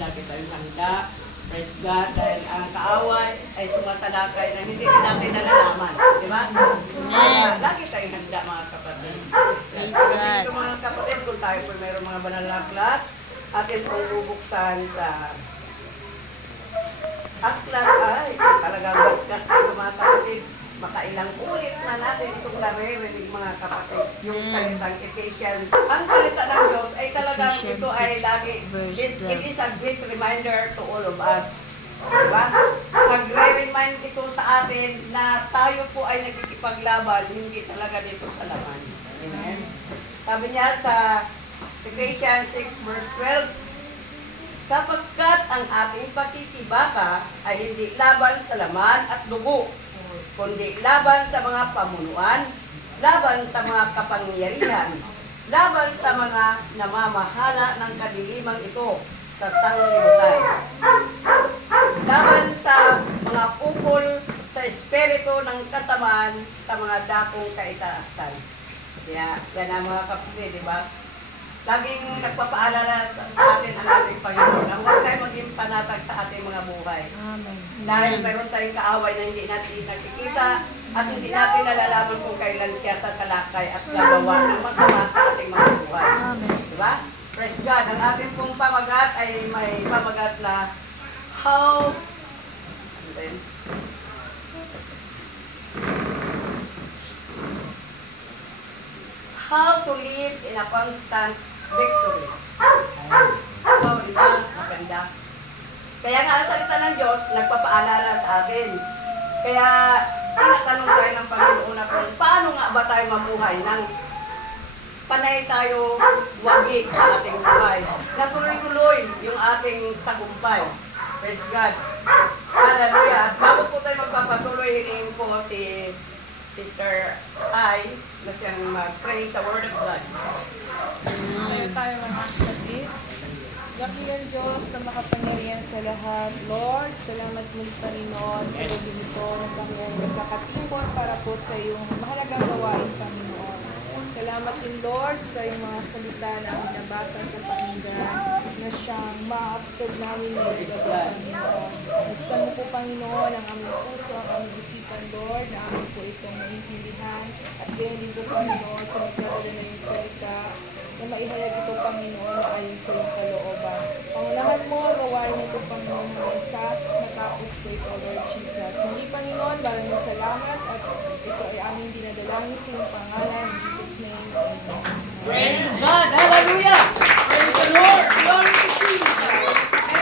lagi tayong handa. Praise God, dahil ang kaaway ay sumatalakay na hindi natin nalalaman. Di ba? Kaya lagi tayong handa mga kapatid. Praise God. Ito mga kapatid, kung tayo po mayroong mga banal na aklat, atin pong bubuksan sa aklat ay talagang baskas ito mga kapatid. Makailang ulit na natin itong naririnig mga kapatid. Yung salitang Ephesians. Ang salita ng Diyos ay talagang Ephesians ito ay 6 lagi, verse it 12. is a great reminder to all of us. Diba? Nagre-remind ito sa atin na tayo po ay nagkikipaglaban, hindi talaga dito sa laman. Amen? Sabi niya sa Ephesians 6 verse 12, sapagkat ang ating pakikibaka ay hindi laban sa laman at dugo, kundi laban sa mga pamunuan, laban sa mga kapangyarihan, laban sa mga namamahala ng kadilimang ito sa sanglibutan, laban sa mga ukol sa espiritu ng kasamaan sa mga dakong kaitaasan. Kaya, yan ang mga kapatid, di ba? Laging nagpapaalala sa atin ang ating Panginoon na huwag tayo maging panatag sa ating mga buhay. Amen. Dahil mayroon tayong kaaway na hindi natin nakikita at hindi natin nalalaman kung kailan siya sasalakay at gagawa ng masama sa ating mga buhay. Amen. Diba? Praise God. Ang ating pong pamagat ay may pamagat na how and then, how to live in a constant victory. Wow, di ba? Maganda. Kaya nga ang salita ng Diyos, nagpapaalala sa atin. Kaya tinatanong tayo ng Panginoon na kung paano nga ba tayo mabuhay nang panay tayo wagi sa ating buhay. Natuloy-tuloy yung ating tagumpay. Praise God. Hallelujah. At bago po tayo magpapatuloy, hinihin po si Sister I na siyang mag-pray sa Word of God. Tayo tayo mga kapatid. Dakilang Diyos na makapangyarihan sa lahat. Lord, salamat muli Panginoon sa gabi nito ng Panginoon nagkakatipon para po sa iyong mahalagang gawain, Panginoon. Salamat din Lord sa iyong mga salita na aming nabasa at napakinggan na siyang ma-absorb namin ngayong gabi, Panginoon. Buksan mo po, Panginoon, ang aming puso, ang aming isipan, Lord, na amin po itong maintindihan at gayon din po, Panginoon, sa nagkaroon na yung salita na maihalag ito, Panginoon, na ayon sa iyong kalooban. Pangunahan mo, gawain ito, Panginoon, hanggang sa matapos po ito, Lord Jesus. Muli, Panginoon, maraming salamat at ito ay aming dinadalangin sa iyong pangalan. In Jesus' name, Amen. Praise God! Hallelujah!